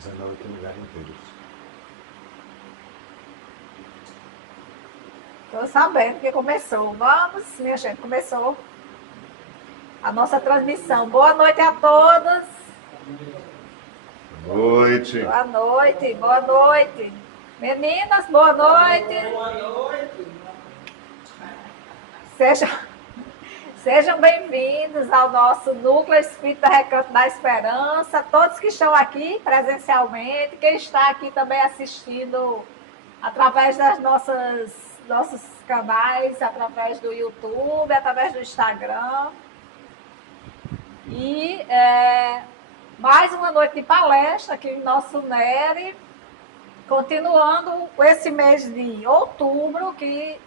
19 lugares inteiros. Estou sabendo que começou. Vamos, minha gente, começou a nossa transmissão. Boa noite a todos. Boa noite. Boa noite, boa noite. Meninas, boa noite. Boa noite. Sejam bem-vindos ao nosso Núcleo Espírita Recanto da Esperança. Todos que estão aqui presencialmente, quem está aqui também assistindo através das nossos canais, através do YouTube, através do Instagram. E mais uma noite de palestra aqui no nosso NERE, continuando esse mês de outubro, que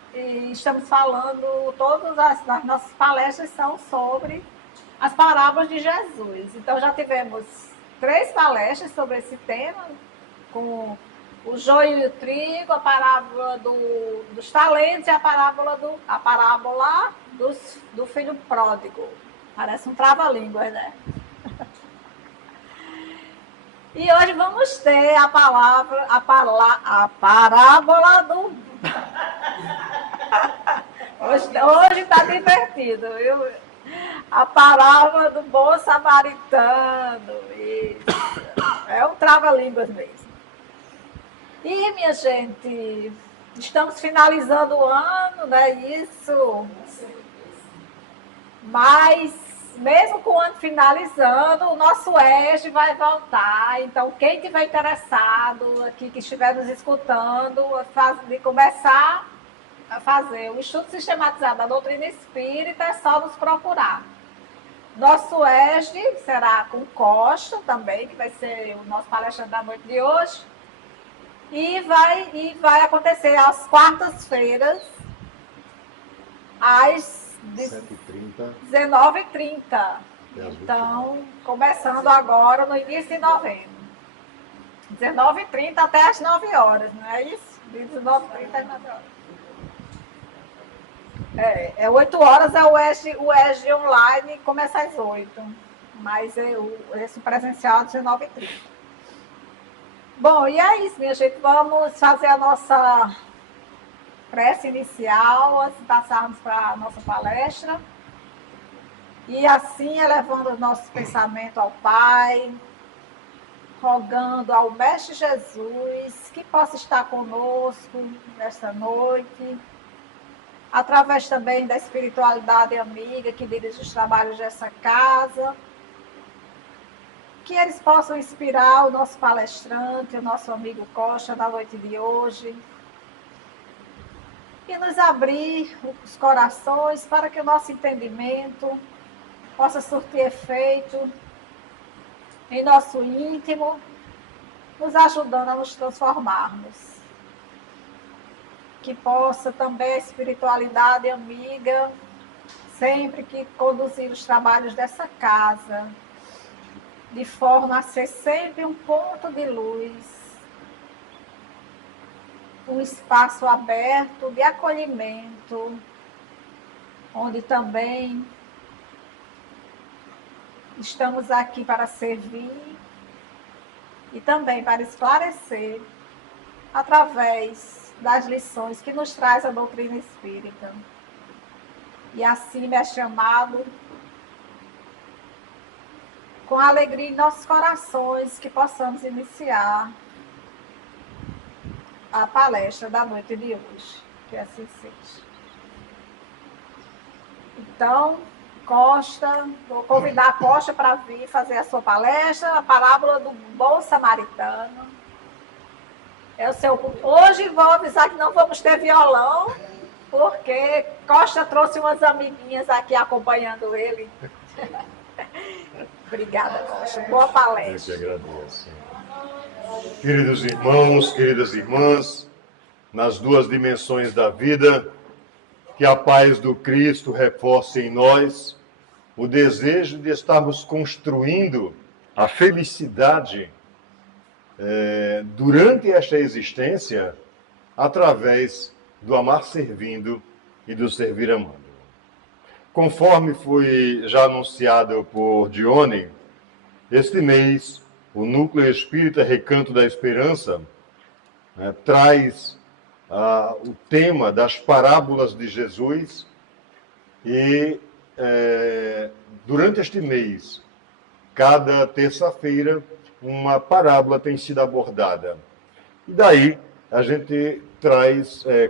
estamos falando, todas as nossas palestras são sobre as parábolas de Jesus. Então já tivemos 3 palestras sobre esse tema, com o joio e o trigo, a parábola dos talentos e a parábola do filho pródigo. Parece um trava-línguas, né? E hoje vamos ter a parábola do... Hoje está divertido, viu? A parábola do bom samaritano. Isso. É um trava-línguas mesmo. E, minha gente, estamos finalizando o ano, né? Isso. Mas, mesmo com o ano finalizando, o nosso EJE vai voltar. Então, quem estiver interessado aqui, que estiver nos escutando, de começar a fazer o estudo sistematizado da doutrina espírita, é só nos procurar. Nosso EJE será com Costa também, que vai ser o nosso palestrante da noite de hoje. E vai acontecer às quartas-feiras, às 7h30. 19h30. Então, começando agora no início de novembro. 19h30 até às 9 horas, não é isso? De 19h30 às 9 horas. 8 horas é o EJE online, começa às 8. Mas esse presencial é 19h30. Bom, e é isso, minha gente. Vamos fazer a nossa prece inicial, antes de passarmos para a nossa palestra. E assim, elevando o nosso pensamento ao Pai, rogando ao Mestre Jesus que possa estar conosco nesta noite, através também da espiritualidade amiga que dirige os trabalhos dessa casa, que eles possam inspirar o nosso palestrante, o nosso amigo Costa, na noite de hoje, e nos abrir os corações para que o nosso entendimento possa surtir efeito em nosso íntimo, nos ajudando a nos transformarmos. Que possa também a espiritualidade amiga, sempre que conduzir os trabalhos dessa casa, de forma a ser sempre um ponto de luz, um espaço aberto de acolhimento, onde também estamos aqui para servir e também para esclarecer através das lições que nos traz a doutrina espírita. E assim me é chamado, com alegria em nossos corações, que possamos iniciar a palestra da noite de hoje. Que assim seja. Então, Costa, vou convidar a Costa para vir fazer a sua palestra, a parábola do bom samaritano. Hoje vou avisar que não vamos ter violão, porque Costa trouxe umas amiguinhas aqui acompanhando ele. Obrigada, Costa. Boa palestra. Eu que agradeço. Queridos irmãos, queridas irmãs, nas duas dimensões da vida, que a paz do Cristo reforce em nós o desejo de estarmos construindo a felicidade durante esta existência através do amar servindo e do servir amando. Conforme foi já anunciado por Dione, este mês o Núcleo Espírita Recanto da Esperança, né, traz o tema das parábolas de Jesus e durante este mês, cada terça-feira, uma parábola tem sido abordada. E daí a gente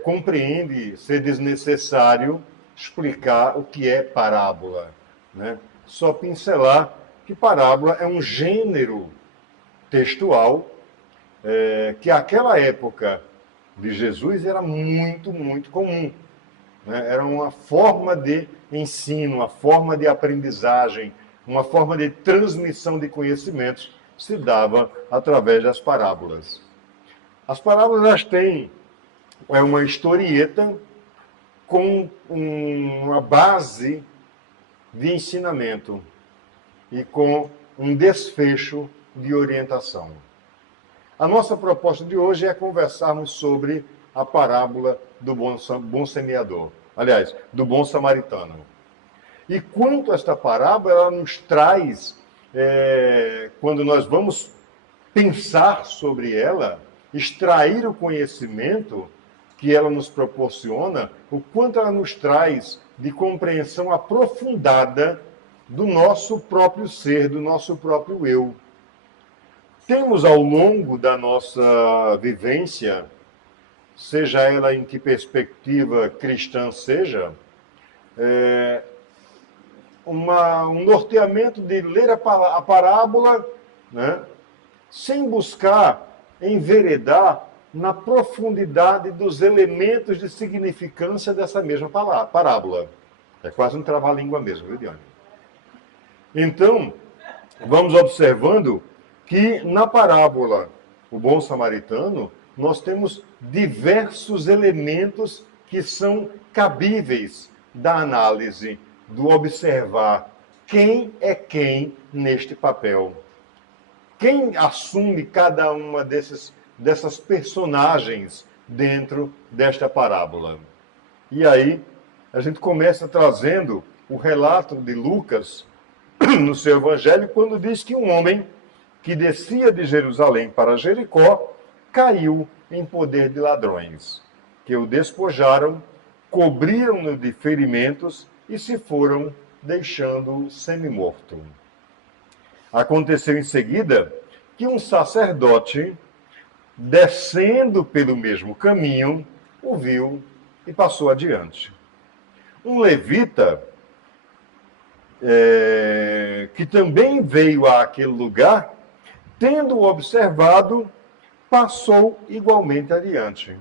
compreende ser desnecessário explicar o que é parábola, né? Só pincelar que parábola é um gênero textual que naquela época de Jesus era muito, muito comum, né? Era uma forma de ensino, uma forma de aprendizagem, uma forma de transmissão de conhecimentos se dava através das parábolas. As parábolas elas têm uma historieta com uma base de ensinamento e com um desfecho de orientação. A nossa proposta de hoje é conversarmos sobre a parábola do bom semeador. Aliás, do bom samaritano. E quanto a esta parábola, ela nos traz, quando nós vamos pensar sobre ela, extrair o conhecimento que ela nos proporciona, o quanto ela nos traz de compreensão aprofundada do nosso próprio ser, do nosso próprio eu. Temos ao longo da nossa vivência, seja ela em que perspectiva cristã seja, um norteamento de ler a parábola, né, sem buscar enveredar na profundidade dos elementos de significância dessa mesma parábola. É quase um trava-língua mesmo, viu, Dione? Então, vamos observando que na parábola O Bom Samaritano, nós temos diversos elementos que são cabíveis da análise, do observar quem é quem neste papel. Quem assume cada uma dessas personagens dentro desta parábola? E aí, a gente começa trazendo o relato de Lucas no seu evangelho, quando diz que um homem que descia de Jerusalém para Jericó caiu em poder de ladrões, que o despojaram, cobriram-no de ferimentos e se foram, deixando-o semi-morto. Aconteceu em seguida que um sacerdote, descendo pelo mesmo caminho, o viu e passou adiante. Um levita, que também veio àquele lugar, tendo-o observado, passou igualmente adiante.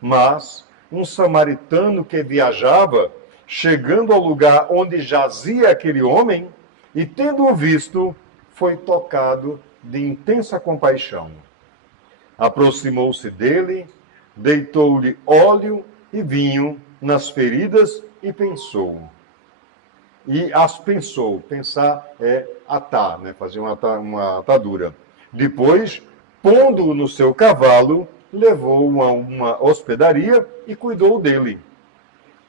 Mas um samaritano que viajava, chegando ao lugar onde jazia aquele homem, e tendo-o visto, foi tocado de intensa compaixão. Aproximou-se dele, deitou-lhe óleo e vinho nas feridas e pensou. Pensar é atar, né? Fazer uma atadura. Depois, pondo-o no seu cavalo, levou-o a uma hospedaria e cuidou dele.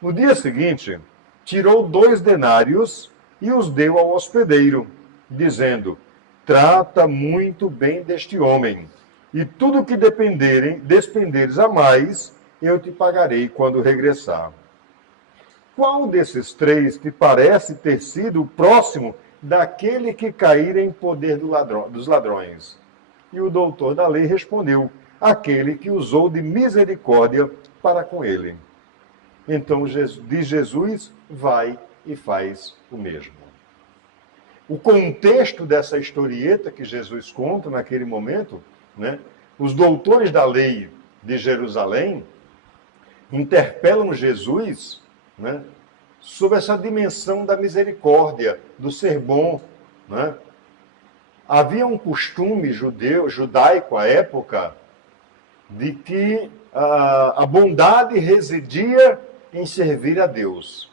No dia seguinte, tirou 2 denários e os deu ao hospedeiro, dizendo: trata muito bem deste homem, e tudo que despenderes a mais, eu te pagarei quando regressar. Qual desses 3 te parece ter sido o próximo daquele que caíra em poder dos ladrões? E o doutor da lei respondeu: aquele que usou de misericórdia para com ele. Então diz Jesus: vai e faz o mesmo. O contexto dessa historieta que Jesus conta naquele momento, né, os doutores da lei de Jerusalém interpelam Jesus, né, sobre essa dimensão da misericórdia, do ser bom, né? Havia um costume judaico à época de que a bondade residia em servir a Deus.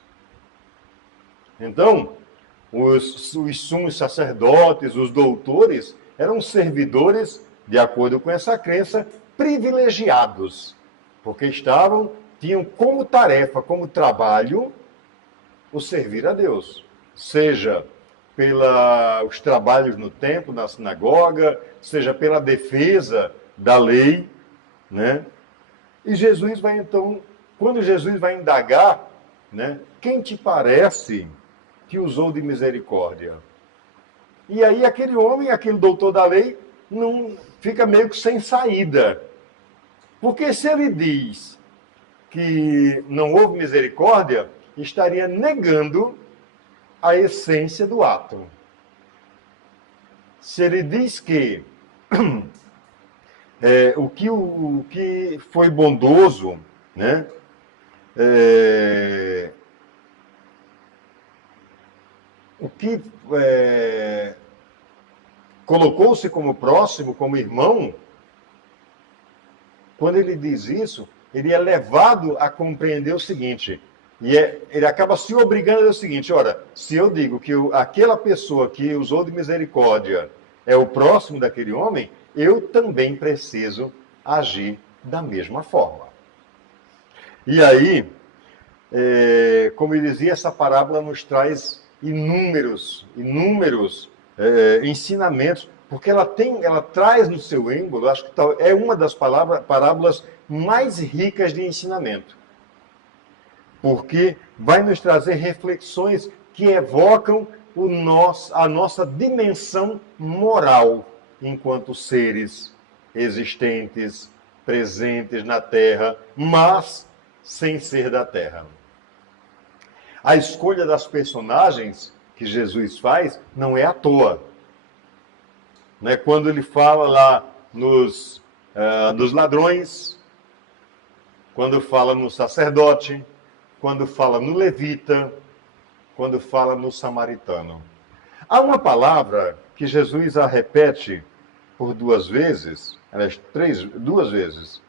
Então, os sumos sacerdotes, os doutores, eram servidores, de acordo com essa crença, privilegiados, porque tinham como tarefa, como trabalho, o servir a Deus, seja pelos trabalhos no templo, na sinagoga, seja pela defesa da lei, né? E Jesus vai então, quando Jesus vai indagar, né, quem te parece que usou de misericórdia? E aí aquele homem, aquele doutor da lei, não fica meio que sem saída. Porque se ele diz que não houve misericórdia, estaria negando a essência do ato. Se ele diz que o que foi bondoso, né, o que colocou-se como próximo, como irmão, quando ele diz isso, ele é levado a compreender o seguinte, ele acaba se obrigando a dizer o seguinte, ora, se eu digo que aquela pessoa que usou de misericórdia é o próximo daquele homem, eu também preciso agir da mesma forma. E aí, como eu dizia, essa parábola nos traz inúmeros ensinamentos, porque ela traz no seu êmbolo, acho que é uma das parábolas mais ricas de ensinamento. Porque vai nos trazer reflexões que evocam a nossa dimensão moral enquanto seres existentes, presentes na Terra, mas sem ser da Terra. A escolha das personagens que Jesus faz não é à toa. Né? Quando ele fala lá dos ladrões, quando fala no sacerdote, quando fala no levita, quando fala no samaritano. Há uma palavra que Jesus a repete por duas vezes, aliás, duas vezes,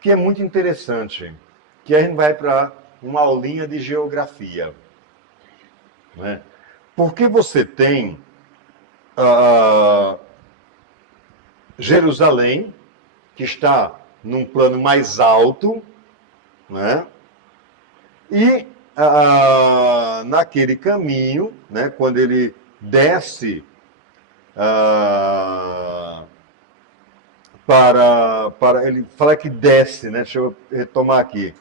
que é muito interessante, que a gente vai para uma aulinha de geografia. Né? Porque você tem Jerusalém, que está num plano mais alto, né? E naquele caminho, né, quando ele desce ele fala que desce, né? Deixa eu retomar aqui.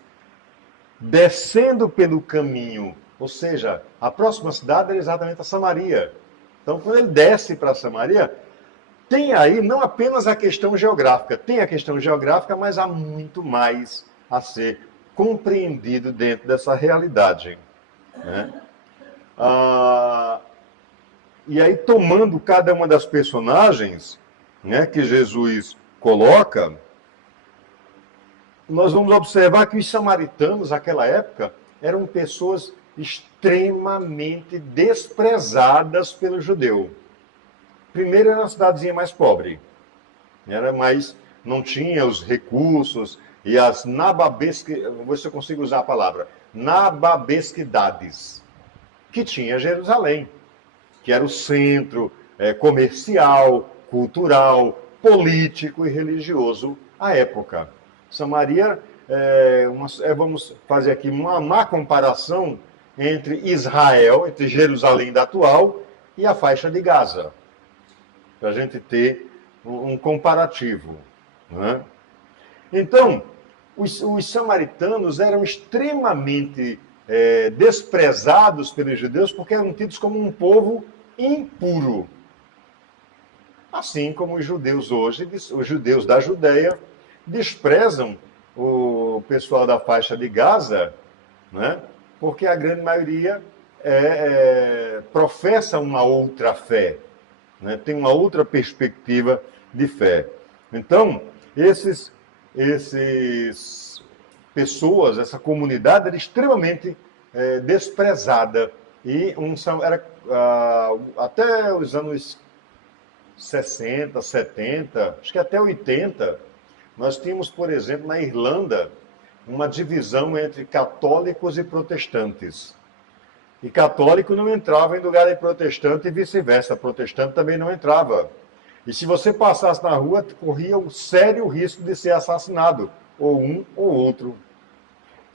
Descendo pelo caminho, ou seja, a próxima cidade era exatamente a Samaria. Então, quando ele desce para Samaria, tem aí não apenas a questão geográfica, tem a questão geográfica, mas há muito mais a ser compreendido dentro dessa realidade. Né? E aí, tomando cada uma das personagens, né, que Jesus coloca, nós vamos observar que os samaritanos, naquela época, eram pessoas extremamente desprezadas pelo judeu. Primeiro, era uma cidadezinha mais pobre. Não tinha os recursos e as vou ver se eu consigo usar a palavra, nababesquidades, que tinha Jerusalém, que era o centro comercial, cultural, político e religioso à época. Samaria, vamos fazer aqui uma má comparação entre Israel, entre Jerusalém da atual e a faixa de Gaza, para a gente ter um comparativo. Né? Então, os samaritanos eram extremamente desprezados pelos judeus porque eram tidos como um povo impuro. Assim como os judeus hoje, os judeus da Judéia, desprezam o pessoal da faixa de Gaza, né? Porque a grande maioria professa uma outra fé, né? Tem uma outra perspectiva de fé. Então, pessoas, essa comunidade era extremamente desprezada. E até os anos 60, 70, acho que até 80, nós tínhamos, por exemplo, na Irlanda, uma divisão entre católicos e protestantes. E católico não entrava em lugar de protestante e vice-versa. Protestante também não entrava. E se você passasse na rua, corria um sério risco de ser assassinado, ou um ou outro.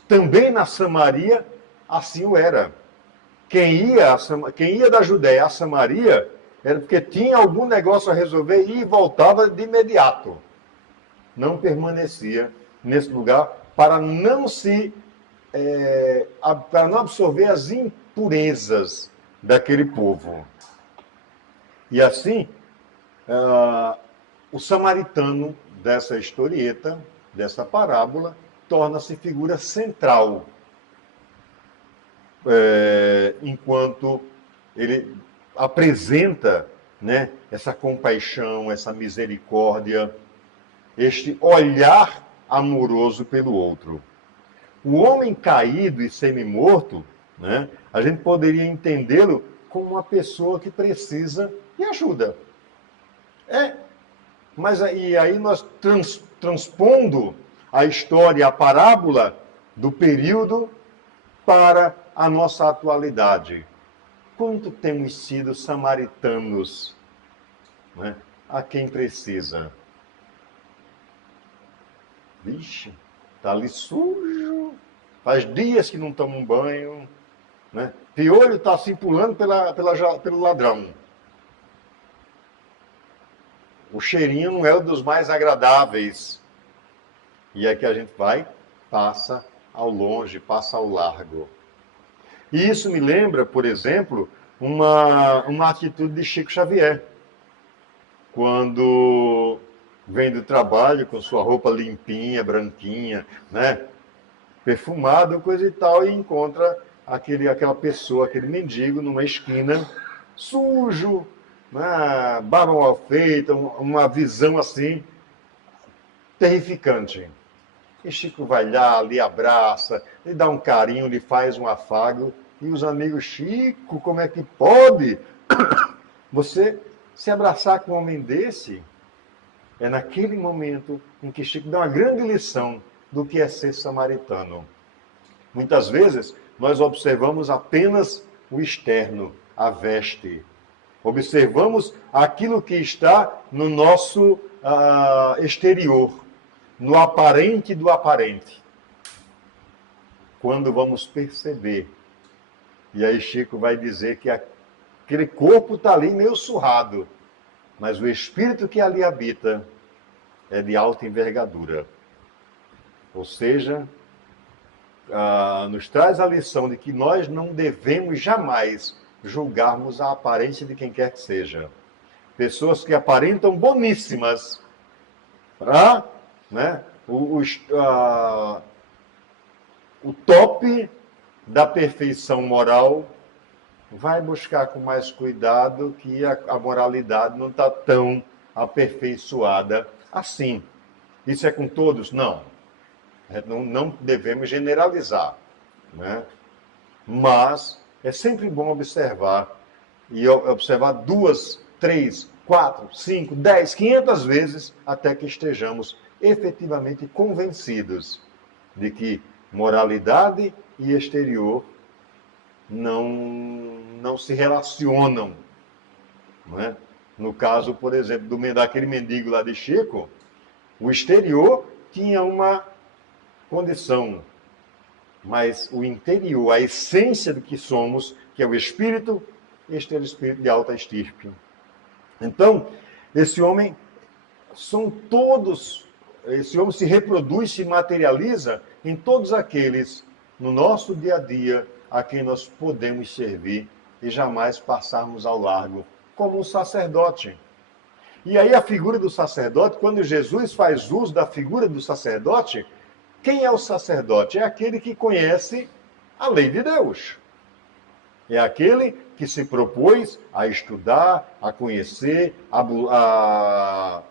Também na Samaria, assim o era. quem ia da Judéia a Samaria era porque tinha algum negócio a resolver e voltava de imediato. Não permanecia nesse lugar para para não absorver as impurezas daquele povo. E assim, o samaritano dessa historieta, dessa parábola, torna-se figura central, enquanto ele apresenta, né, essa compaixão, essa misericórdia, este olhar amoroso pelo outro. O homem caído e semi-morto, né, a gente poderia entendê-lo como uma pessoa que precisa de ajuda. Mas aí nós transpondo a história, a parábola do período para a nossa atualidade. Quanto temos sido samaritanos, né, a quem precisa? Vixe, está ali sujo, faz dias que não toma um banho, né? Piolho está assim pulando pelo ladrão. O cheirinho não é um dos mais agradáveis. E aqui a gente vai, passa ao longe, passa ao largo. E isso me lembra, por exemplo, uma atitude de Chico Xavier. Quando vem do trabalho com sua roupa limpinha, branquinha, né, perfumado, coisa e tal, e encontra aquela pessoa, aquele mendigo numa esquina, sujo, né, barba mal feita, uma visão assim terrificante. E Chico vai lá, lhe abraça, lhe dá um carinho, lhe faz um afago, e os amigos, Chico, como é que pode você se abraçar com um homem desse? É naquele momento em que Chico dá uma grande lição do que é ser samaritano. Muitas vezes, nós observamos apenas o externo, a veste. Observamos aquilo que está no nosso exterior, no aparente do aparente. Quando vamos perceber, e aí Chico vai dizer que aquele corpo está ali meio surrado, mas o espírito que ali habita é de alta envergadura. Ou seja, nos traz a lição de que nós não devemos jamais julgarmos a aparência de quem quer que seja. Pessoas que aparentam boníssimas, né, o top da perfeição moral, vai buscar com mais cuidado que a moralidade não está tão aperfeiçoada assim. Isso é com todos? Não. Não devemos generalizar, né? Mas é sempre bom observar, e observar 2, 3, 4, 5, 10, 500 vezes, até que estejamos efetivamente convencidos de que moralidade e exterior não se relacionam. Não é? No caso, por exemplo, daquele mendigo lá de Chico, o exterior tinha uma condição, mas o interior, a essência do que somos, que é o espírito, este é o espírito de alta estirpe. Então, esse homem se reproduz, se materializa em todos aqueles no nosso dia a dia a quem nós podemos servir e jamais passarmos ao largo, como um sacerdote. E aí a figura do sacerdote, quando Jesus faz uso da figura do sacerdote, quem é o sacerdote? É aquele que conhece a lei de Deus. É aquele que se propôs a estudar, a conhecer, a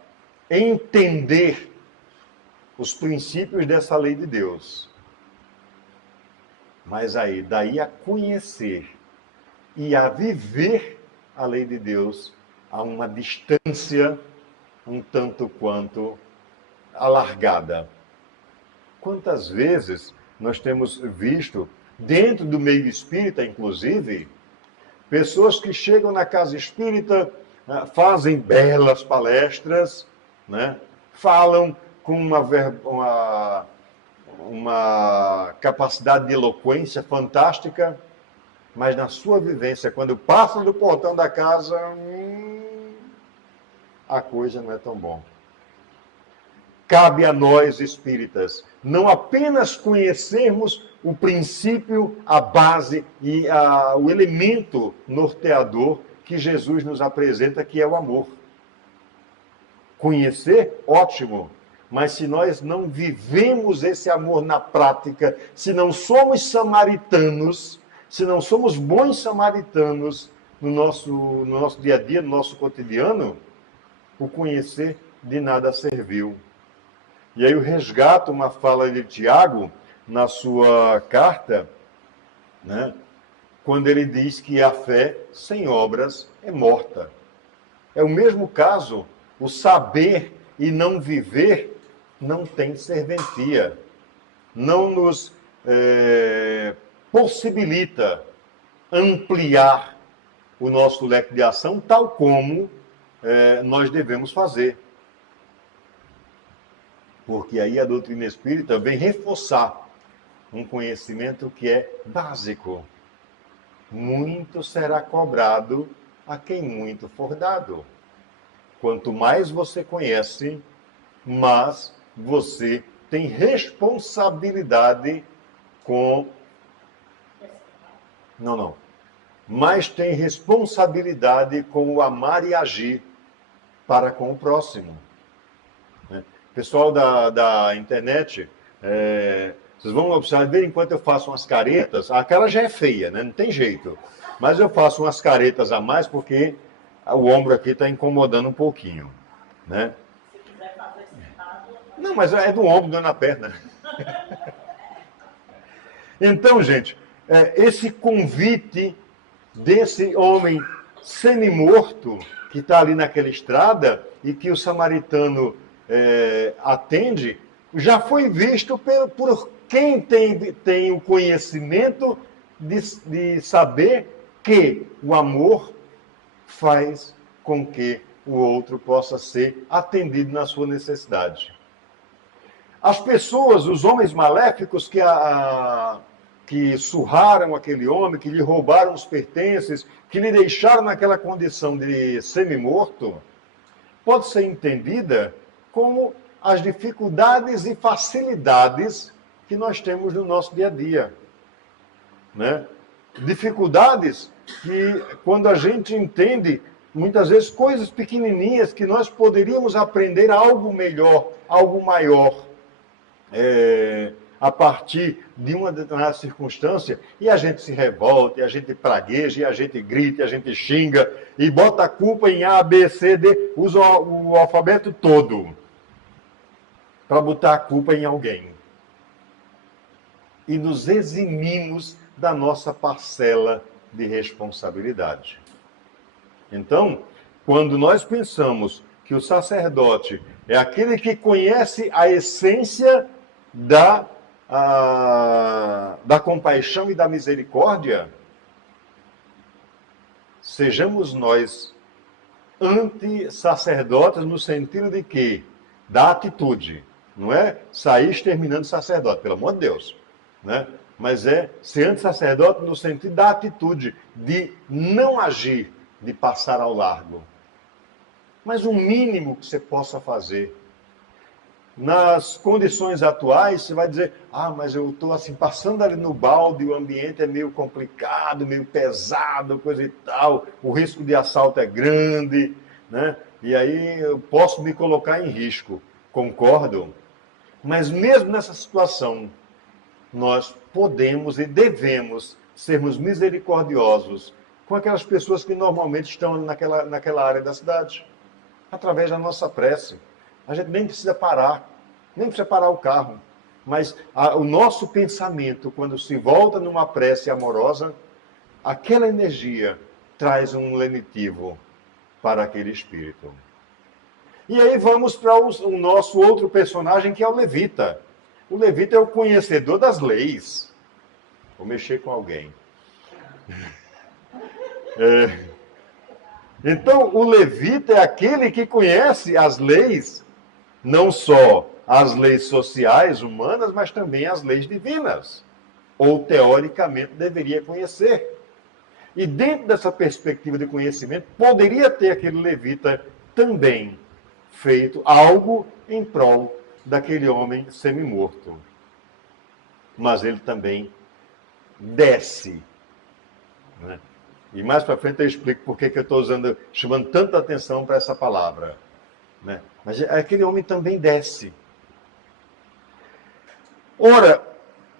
entender os princípios dessa lei de Deus. Mas daí a conhecer e a viver a lei de Deus, há uma distância um tanto quanto alargada. Quantas vezes nós temos visto, dentro do meio espírita, inclusive, pessoas que chegam na casa espírita, fazem belas palestras, né? Falam com uma capacidade de eloquência fantástica, mas na sua vivência, quando passa do portão da casa, a coisa não é tão bom. Cabe a nós, espíritas, não apenas conhecermos o princípio, a base e o elemento norteador que Jesus nos apresenta, que é o amor. Conhecer, ótimo, mas se nós não vivemos esse amor na prática, se não somos samaritanos, se não somos bons samaritanos no nosso dia a dia, no nosso cotidiano, o conhecer de nada serviu. E aí eu resgato uma fala de Tiago, na sua carta, né, quando ele diz que a fé sem obras é morta. É o mesmo caso, o saber e não viver não tem serventia. Não nos possibilita ampliar o nosso leque de ação, tal como nós devemos fazer. Porque aí a doutrina espírita vem reforçar um conhecimento que é básico. Muito será cobrado a quem muito for dado. Quanto mais você conhece, mais você tem responsabilidade com... Não. Mas tem responsabilidade com o amar e agir para com o próximo. Pessoal da internet, vocês vão observar, de vez em quando eu faço umas caretas, a cara já é feia, né? Não tem jeito. Mas eu faço umas caretas a mais porque o ombro aqui está incomodando um pouquinho, né? Se quiser fazer sentado... Não, mas é do ombro, não é na perna. Então, gente, esse convite desse homem semi-morto que está ali naquela estrada e que o samaritano atende, já foi visto por quem tem o conhecimento de saber que o amor faz com que o outro possa ser atendido na sua necessidade. As pessoas, os homens maléficos que surraram aquele homem, que lhe roubaram os pertences, que lhe deixaram naquela condição de semi-morto, pode ser entendida como as dificuldades e facilidades que nós temos no nosso dia a dia, né? Dificuldades que, quando a gente entende, muitas vezes, coisas pequenininhas que nós poderíamos aprender algo melhor, algo maior, a partir de uma determinada circunstância, e a gente se revolta, e a gente pragueja, e a gente grita, e a gente xinga, e bota a culpa em A, B, C, D, usa o alfabeto todo para botar a culpa em alguém. E nos eximimos da nossa parcela de responsabilidade. Então, quando nós pensamos que o sacerdote é aquele que conhece a essência da compaixão e da misericórdia, sejamos nós anti-sacerdotes no sentido de que, da atitude, não é sair exterminando sacerdote, pelo amor de Deus, né? Mas é ser anti-sacerdote no sentido da atitude, de não agir, de passar ao largo. Mas o mínimo que você possa fazer. Nas condições atuais, você vai dizer, mas eu estou assim, passando ali no balde, o ambiente é meio complicado, meio pesado, coisa e tal, o risco de assalto é grande, né? E aí eu posso me colocar em risco. Concordo? Mas mesmo nessa situação, nós podemos e devemos sermos misericordiosos com aquelas pessoas que normalmente estão naquela área da cidade, através da nossa prece. A gente nem precisa parar, nem precisa parar o carro, mas o nosso pensamento, quando se volta numa prece amorosa, aquela energia traz um lenitivo para aquele espírito. E aí vamos para o nosso outro personagem, que é o levita. O levita é o conhecedor das leis. Vou mexer com alguém. Então, o levita é aquele que conhece as leis, não só as leis sociais, humanas, mas também as leis divinas. Ou, teoricamente, deveria conhecer. E dentro dessa perspectiva de conhecimento, poderia ter aquele levita também feito algo em prol daquele homem semi-morto. Mas ele também desce. Né? E mais para frente eu explico por que eu estou chamando tanta atenção para essa palavra. Né? Mas aquele homem também desce. Ora,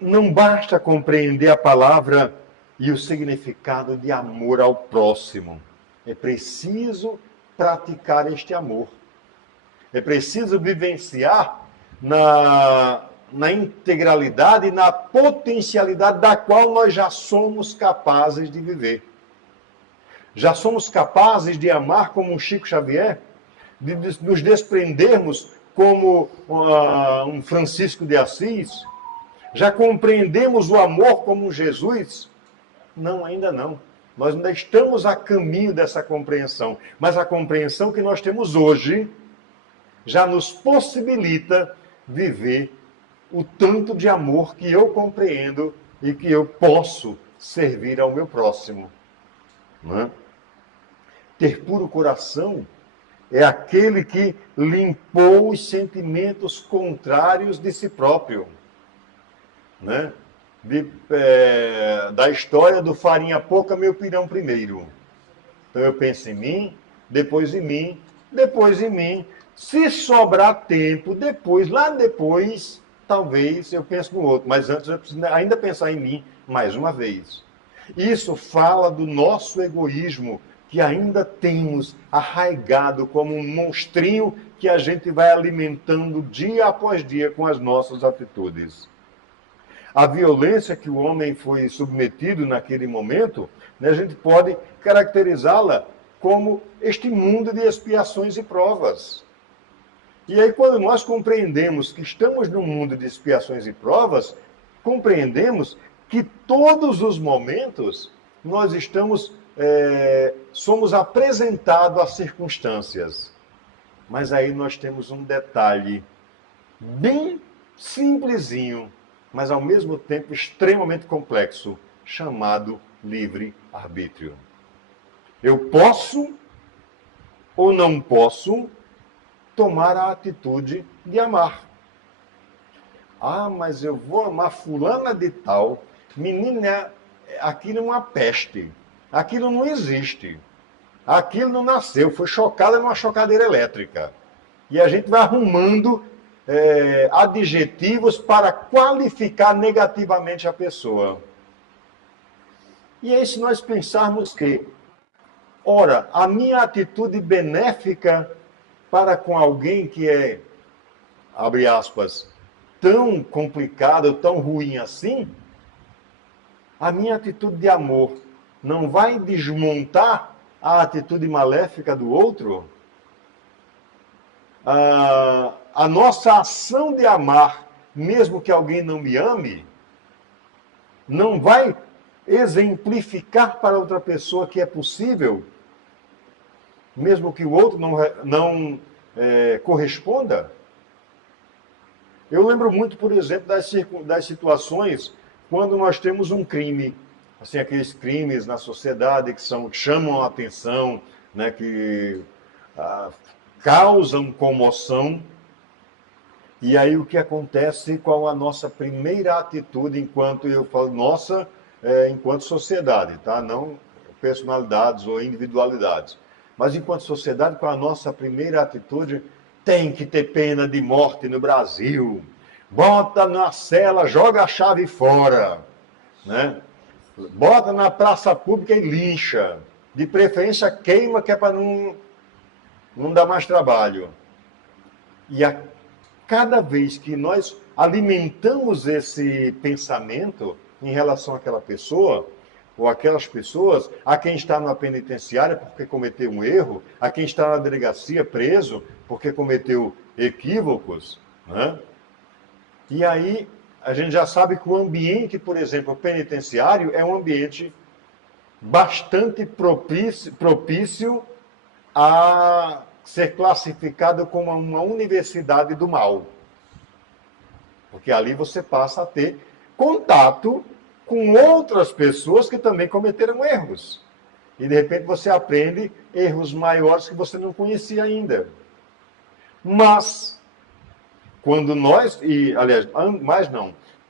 não basta compreender a palavra e o significado de amor ao próximo. É preciso praticar este amor. É preciso vivenciar na integralidade e na potencialidade da qual nós já somos capazes de viver. Já somos capazes de amar como um Chico Xavier, de nos desprendermos como um Francisco de Assis. Já compreendemos o amor como um Jesus? Não, ainda não. Nós ainda estamos a caminho dessa compreensão. Mas a compreensão que nós temos hoje já nos possibilita viver o tanto de amor que eu compreendo e que eu posso servir ao meu próximo. Não é? Ter puro coração é aquele que limpou os sentimentos contrários de si próprio. Né? Da história do farinha pouca, meu pirão primeiro. Então eu penso em mim, depois em mim, depois em mim. Se sobrar tempo, lá depois, talvez eu pense no outro. Mas antes eu preciso ainda pensar em mim mais uma vez. Isso fala do nosso egoísmo, que ainda temos arraigado como um monstrinho que a gente vai alimentando dia após dia com as nossas atitudes. A violência que o homem foi submetido naquele momento, né, a gente pode caracterizá-la como este mundo de expiações e provas. E aí, quando nós compreendemos que estamos num mundo de expiações e provas, compreendemos que todos os momentos nós somos apresentados a circunstâncias. Mas aí nós temos um detalhe bem simplesinho, mas ao mesmo tempo extremamente complexo, chamado livre-arbítrio. Eu posso ou não posso tomar a atitude de amar. Ah, mas eu vou amar fulana de tal, menina, aquilo é uma peste, aquilo não existe, aquilo não nasceu, foi chocada numa chocadeira elétrica. E a gente vai arrumando adjetivos para qualificar negativamente a pessoa. E aí, se nós pensarmos que, ora, a minha atitude benéfica para com alguém que é, abre aspas, tão complicado, tão ruim assim, a minha atitude de amor não vai desmontar a atitude maléfica do outro? A nossa ação de amar, mesmo que alguém não me ame, não vai exemplificar para outra pessoa que é possível, mesmo que o outro não corresponda? Eu lembro muito, por exemplo, das situações quando nós temos um crime, assim, aqueles crimes na sociedade que chamam a atenção, né, que causam comoção. E aí o que acontece? Qual a nossa primeira atitude enquanto, eu falo nossa, enquanto sociedade, tá? Não personalidades ou individualidades. Mas enquanto sociedade, qual a nossa primeira atitude? Tem que ter pena de morte no Brasil. Bota na cela, joga a chave fora. Né? Bota na praça pública e lincha. De preferência queima, que é para não dar mais trabalho. E cada vez que nós alimentamos esse pensamento em relação àquela pessoa, ou aquelas pessoas, a quem está na penitenciária porque cometeu um erro, a quem está na delegacia preso porque cometeu equívocos, né? E aí a gente já sabe que o ambiente, por exemplo, penitenciário, é um ambiente bastante propício a ser classificado como uma universidade do mal. Porque ali você passa a ter contato com outras pessoas que também cometeram erros. E de repente você aprende erros maiores que você não conhecia ainda. Mas, quando nós,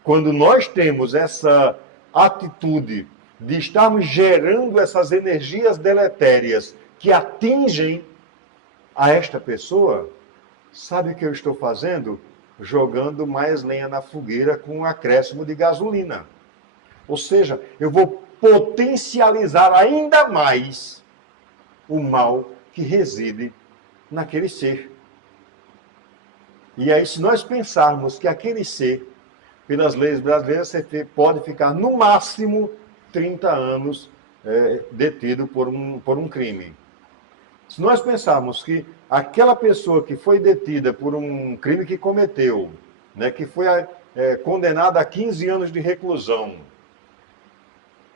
quando nós temos essa atitude de estarmos gerando essas energias deletérias que atingem a esta pessoa, sabe o que eu estou fazendo? Jogando mais lenha na fogueira com um acréscimo de gasolina. Ou seja, eu vou potencializar ainda mais o mal que reside naquele ser. E aí, se nós pensarmos que aquele ser, pelas leis brasileiras, você pode ficar no máximo 30 anos detido por um crime. Se nós pensarmos que aquela pessoa que foi detida por um crime que cometeu, né, que foi condenada a 15 anos de reclusão,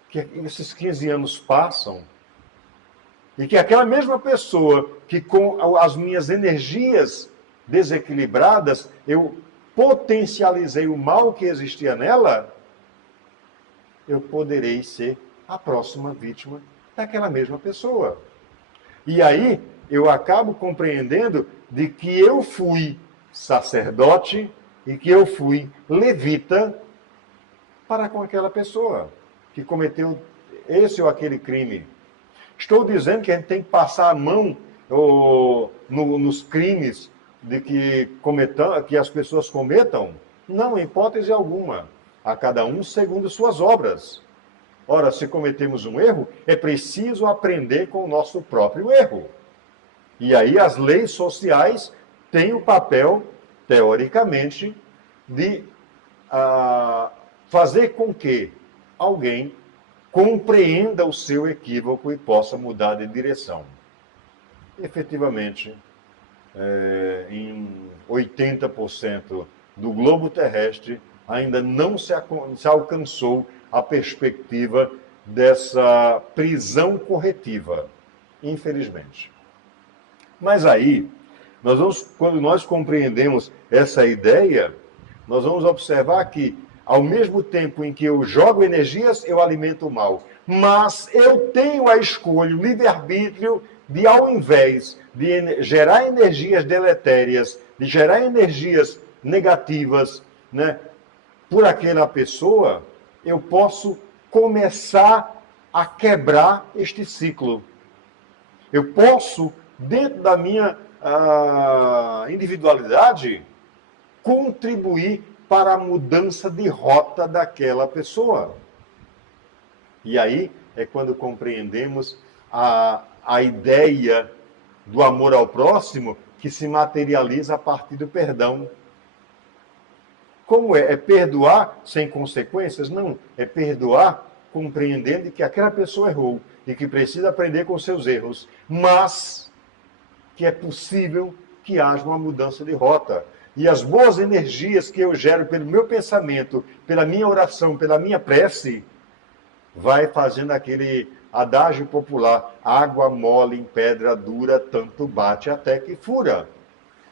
que esses 15 anos passam, e que aquela mesma pessoa que com as minhas energias desequilibradas, eu potencializei o mal que existia nela, eu poderei ser a próxima vítima daquela mesma pessoa. E aí eu acabo compreendendo de que eu fui sacerdote e que eu fui levita para com aquela pessoa que cometeu esse ou aquele crime. Estou dizendo que a gente tem que passar a mão nos crimes de que as pessoas cometam? Não, em hipótese alguma. A cada um segundo suas obras. Ora, se cometemos um erro, é preciso aprender com o nosso próprio erro. E aí as leis sociais têm o papel, teoricamente, de fazer com que alguém compreenda o seu equívoco e possa mudar de direção. Efetivamente, em 80% do globo terrestre, ainda não se alcançou a perspectiva dessa prisão corretiva, infelizmente. Mas aí, quando nós compreendemos essa ideia, nós vamos observar que, ao mesmo tempo em que eu jogo energias, eu alimento o mal. Mas eu tenho a escolha, o livre-arbítrio, de, ao invés de gerar energias deletérias, de gerar energias negativas, né, por aquela pessoa, eu posso começar a quebrar este ciclo. Eu posso, dentro da minha individualidade, contribuir para a mudança de rota daquela pessoa. E aí é quando compreendemos a ideia do amor ao próximo que se materializa a partir do perdão. Como é? É perdoar sem consequências? Não. É perdoar compreendendo que aquela pessoa errou e que precisa aprender com seus erros, mas que é possível que haja uma mudança de rota. E as boas energias que eu gero pelo meu pensamento, pela minha oração, pela minha prece, vai fazendo aquele adágio popular: água mole em pedra dura, tanto bate até que fura.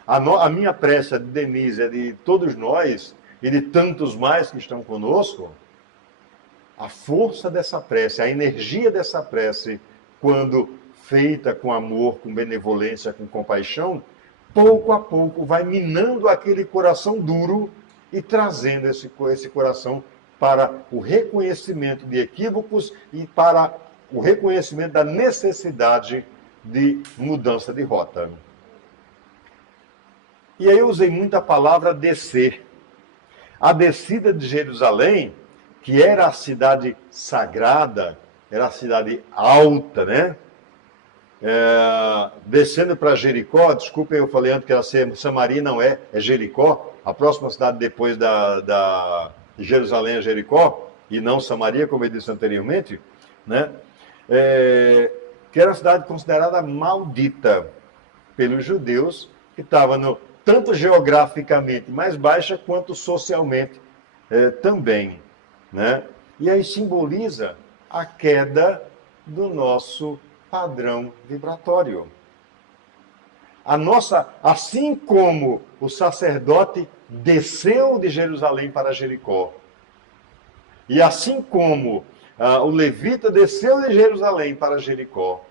A minha prece, a de Denise, a de todos nós, e de tantos mais que estão conosco, a força dessa prece, a energia dessa prece, quando feita com amor, com benevolência, com compaixão, pouco a pouco vai minando aquele coração duro e trazendo esse coração para o reconhecimento de equívocos e para o reconhecimento da necessidade de mudança de rota. E aí eu usei muito a palavra descer. A descida de Jerusalém, que era a cidade sagrada, era a cidade alta, né? Descendo para Jericó, desculpem, eu falei antes que era Samaria, não é Jericó. A próxima cidade depois de Jerusalém é Jericó, e não Samaria, como eu disse anteriormente, né? Que era a cidade considerada maldita pelos judeus, que estava tanto geograficamente mais baixa, quanto socialmente também, né? E aí simboliza a queda do nosso padrão vibratório. Assim como o sacerdote desceu de Jerusalém para Jericó, E assim como o levita desceu de Jerusalém para Jericó,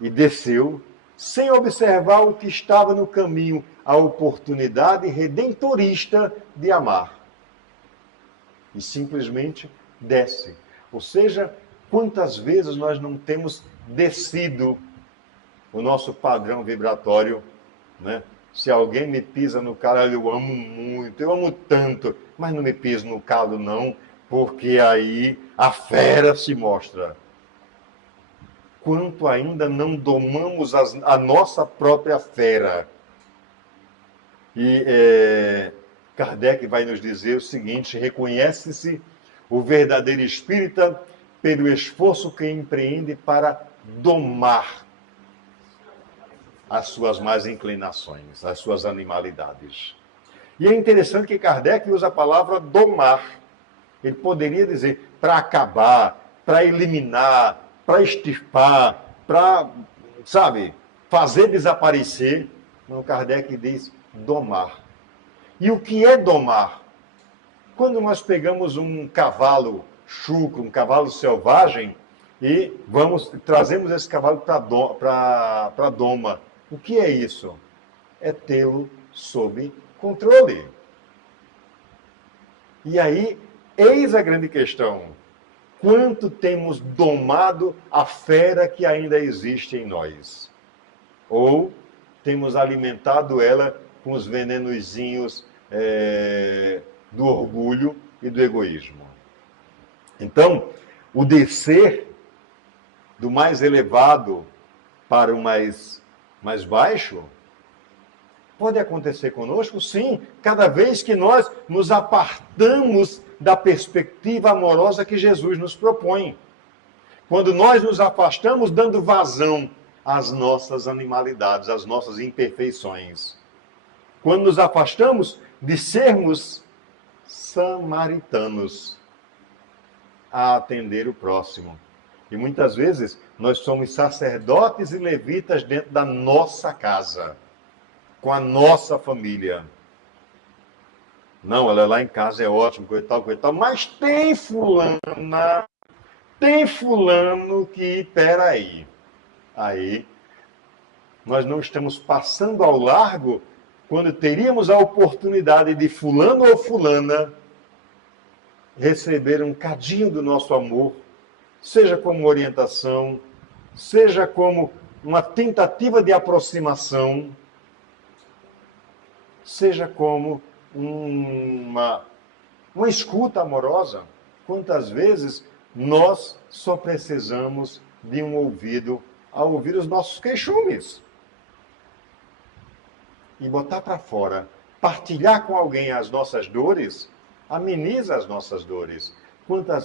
e desceu sem observar o que estava no caminho, a oportunidade redentorista de amar. E simplesmente desce. Ou seja, quantas vezes nós não temos descido o nosso padrão vibratório, né? Se alguém me pisa no calo, eu amo muito, eu amo tanto, mas não me pisa no calo não, porque aí a fera se mostra. Quanto ainda não domamos a nossa própria fera. E Kardec vai nos dizer o seguinte: reconhece-se o verdadeiro espírita pelo esforço que empreende para domar as suas más inclinações, as suas animalidades. E é interessante que Kardec usa a palavra domar. Ele poderia dizer para acabar, para eliminar, para extirpar, para, sabe, fazer desaparecer. Não, Kardec diz domar. E o que é domar? Quando nós pegamos um cavalo chucro, um cavalo selvagem, e trazemos esse cavalo para a doma. O que é isso? É tê-lo sob controle. E aí, eis a grande questão. Quanto temos domado a fera que ainda existe em nós? Ou temos alimentado ela com os venenozinhos do orgulho e do egoísmo? Então, o descer do mais elevado para o mais baixo pode acontecer conosco, sim, cada vez que nós nos apartamos da perspectiva amorosa que Jesus nos propõe. Quando nós nos afastamos dando vazão às nossas animalidades, às nossas imperfeições. Quando nos afastamos de sermos samaritanos a atender o próximo. E muitas vezes nós somos sacerdotes e levitas dentro da nossa casa, com a nossa família. Não, ela lá em casa é ótimo, coisa e tal, mas tem fulano que, peraí. Aí, nós não estamos passando ao largo quando teríamos a oportunidade de fulano ou fulana receber um cadinho do nosso amor, seja como orientação, seja como uma tentativa de aproximação, seja como uma escuta amorosa. Quantas vezes nós só precisamos de um ouvido a ouvir os nossos queixumes e botar para fora, partilhar com alguém as nossas dores, ameniza as nossas dores.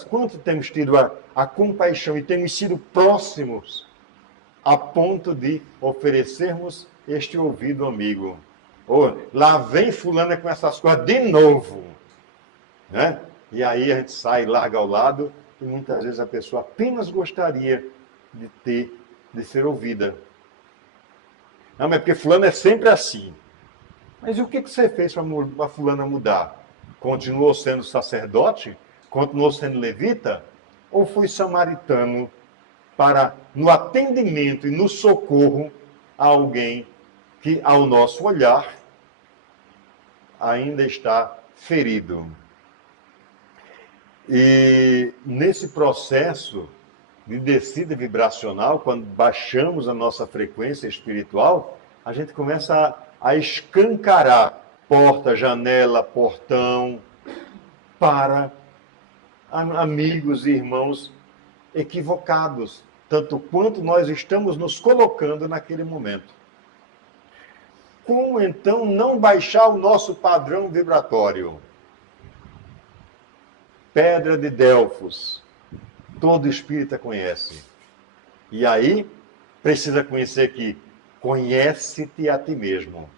Quanto temos tido a compaixão e temos sido próximos a ponto de oferecermos este ouvido amigo. Lá vem fulana com essas coisas de novo, né? E aí a gente sai, larga ao lado, e muitas vezes a pessoa apenas gostaria de ser ouvida. Não, mas porque fulano é sempre assim. Mas e o que você fez para a fulana mudar? Continuou sendo sacerdote? Continuou sendo levita? Ou foi samaritano para, no atendimento e no socorro, a alguém que, ao nosso olhar, ainda está ferido? E nesse processo de descida vibracional, quando baixamos a nossa frequência espiritual, a gente começa a escancarar porta, janela, portão, para amigos e irmãos equivocados, tanto quanto nós estamos nos colocando naquele momento. Como então não baixar o nosso padrão vibratório? Pedra de Delfos, todo espírita conhece. E aí, precisa conhecer que conhece-te a ti mesmo.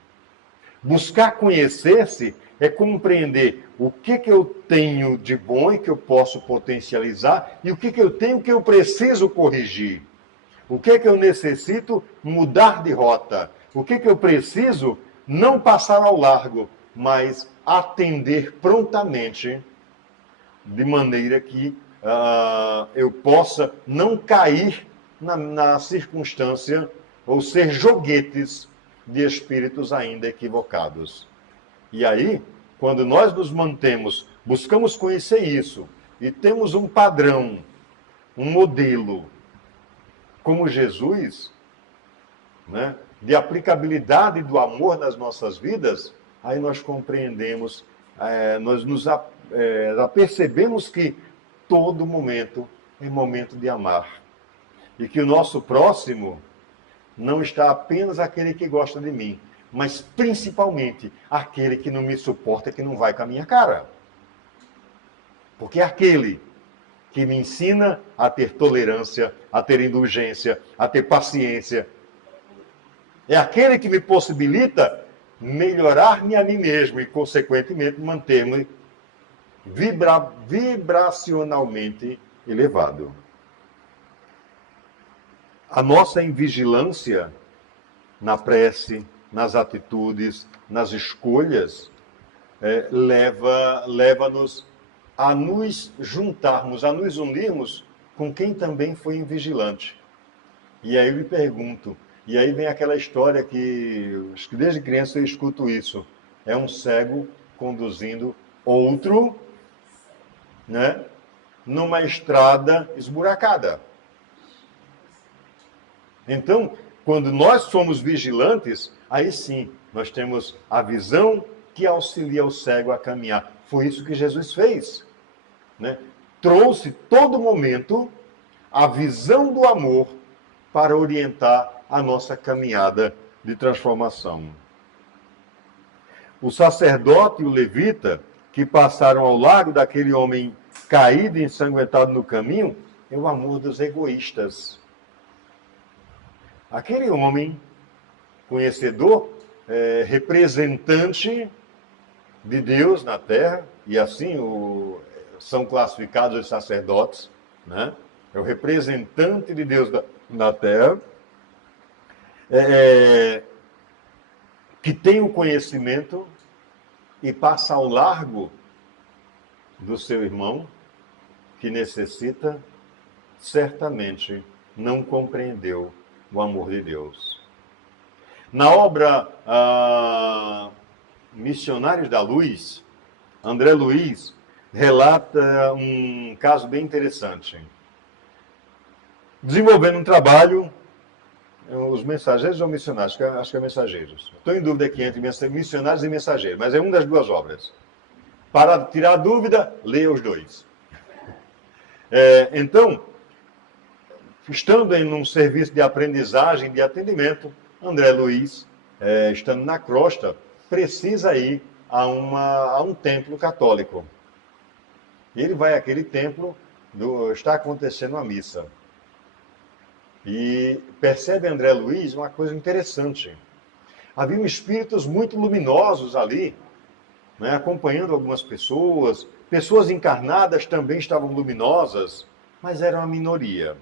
Buscar conhecer-se é compreender o que eu tenho de bom e que eu posso potencializar e o que eu tenho que eu preciso corrigir. O que eu necessito mudar de rota. O que eu preciso não passar ao largo, mas atender prontamente de maneira que eu possa não cair na circunstância ou ser joguetes de espíritos ainda equivocados. E aí, quando nós nos mantemos, buscamos conhecer isso e temos um padrão, um modelo, como Jesus, né, de aplicabilidade do amor nas nossas vidas, aí nós compreendemos, nós nos apercebemos que todo momento é momento de amar. E que o nosso próximo não está apenas aquele que gosta de mim, mas principalmente aquele que não me suporta, que não vai com a minha cara. Porque é aquele que me ensina a ter tolerância, a ter indulgência, a ter paciência. É aquele que me possibilita melhorar-me a mim mesmo e, consequentemente, manter-me vibracionalmente elevado. A nossa invigilância na prece, nas atitudes, nas escolhas, leva-nos a nos juntarmos, a nos unirmos com quem também foi invigilante. E aí eu me pergunto, e aí vem aquela história que, acho que desde criança eu escuto isso, é um cego conduzindo outro, né, numa estrada esburacada. Então, quando nós somos vigilantes, aí sim, nós temos a visão que auxilia o cego a caminhar. Foi isso que Jesus fez, né? Trouxe todo momento a visão do amor para orientar a nossa caminhada de transformação. O sacerdote e o levita, que passaram ao lado daquele homem caído e ensanguentado no caminho, é o amor dos egoístas. Aquele homem, conhecedor, representante de Deus na terra, e assim são classificados os sacerdotes, né? É o representante de Deus na terra, que tem o conhecimento e passa ao largo do seu irmão, que necessita, certamente não compreendeu o amor de Deus. Na obra Missionários da Luz, André Luiz relata um caso bem interessante. Desenvolvendo um trabalho, os mensageiros ou missionários? Acho que é mensageiros. Estou em dúvida aqui entre missionários e mensageiros, mas é uma das duas obras. Para tirar a dúvida, leia os dois. Então, estando em um serviço de aprendizagem, de atendimento, André Luiz, estando na crosta, precisa ir a um templo católico. E ele vai àquele templo, está acontecendo a missa. E percebe André Luiz uma coisa interessante. Haviam espíritos muito luminosos ali, né, acompanhando algumas pessoas. Pessoas encarnadas também estavam luminosas, mas eram a minoria.